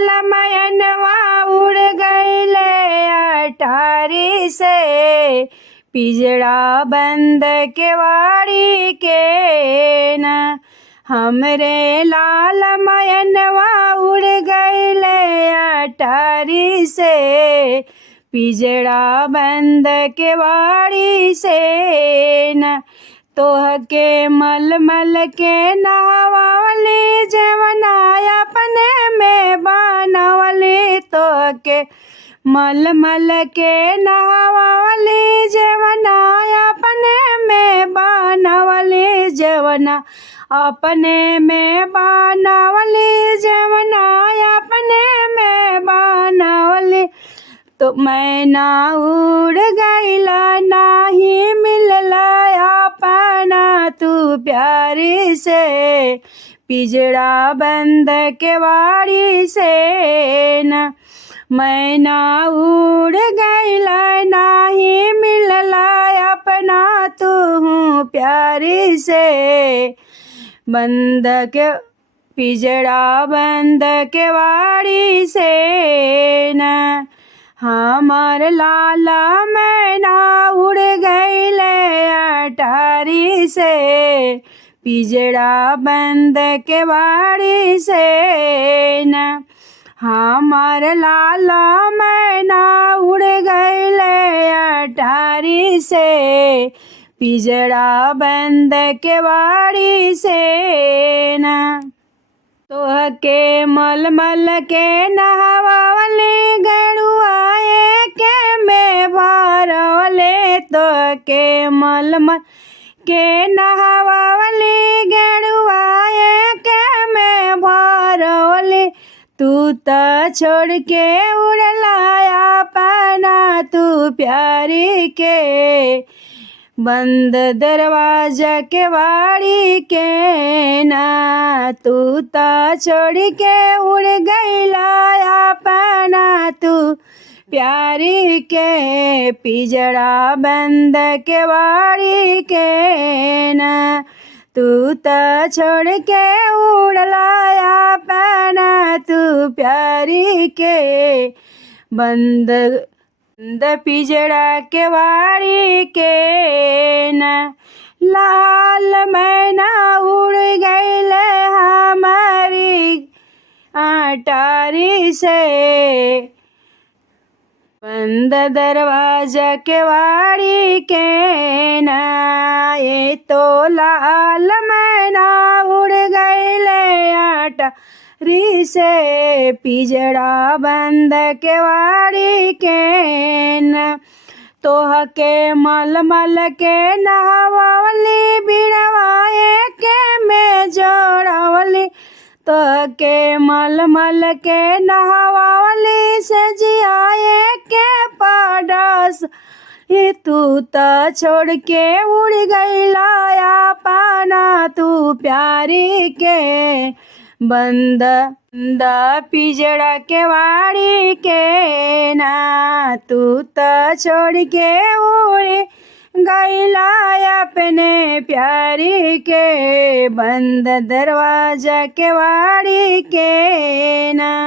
लाल मैनवा उड़ गईले अटारी से, पिजड़ा बंद केवाड़ी के न। हमरे लाल मैनवा उड़ गईले अटारी से, पिजड़ा बंद केवाड़ी से न। तोहके मलमल के नहवावली जवना अपने में बनवली, तोहके मलमल के नहवावली जवना अपने में बनवली, जवना अपने में बनवली, जवना अपने में बनवली। तो मैना उड़ गईला नाही मिलला अपना तू प्यारी से, पिजड़ा बंद केवाड़ी से न। मैना उड़ गईला नाही मिलला अपना तू प्यारी से, बंद के पिजड़ा बंद केवाड़ी से न। हमार लाला मैना उड़ गईले अटारी से, पिजड़ा बंद केवाड़ी से न। हमार लाला मैना उड़ गईले अटारी से, पिजड़ा बंद केवाड़ी से न। तोहके मलमल के नहवावली गड़ुआए के में भरवले, तोहके मलमल के नहवावली गड़ुआए के में भरवले। तू त छोड़ के उड़ला अपना तू प्यारी के, बंद दरवाजा केवाड़ी के ना। तू त छोड़ के उड़ गईला अपना तू प्यारी के, पिजड़ा बंद केवाड़ी के ना। तू त छोड़ के उड़ला अपना तू प्यारी के, बंद पिजड़ा केवाड़ी के न। लाल मैना उड़ गईले हमारी अटारी से, बंद दरवाजा केवाड़ी के न। ये तो लाल मैना उड़ गईले अटारी से, पिजड़ा बंद केवाड़ी के न। तोहके मलमल के नहवावली बिड़वाए के में जोड़वली, तोहके मलमल के नहवावली सजियाए के पाडस। तू त छोड़ के उड़ गईला अपना तू प्यारी के, बंद पिजड़ा केवाड़ी के ना। तू त छोड़ के उड़ गईला अपने प्यारी के, बंद दरवाजा केवाड़ी के ना।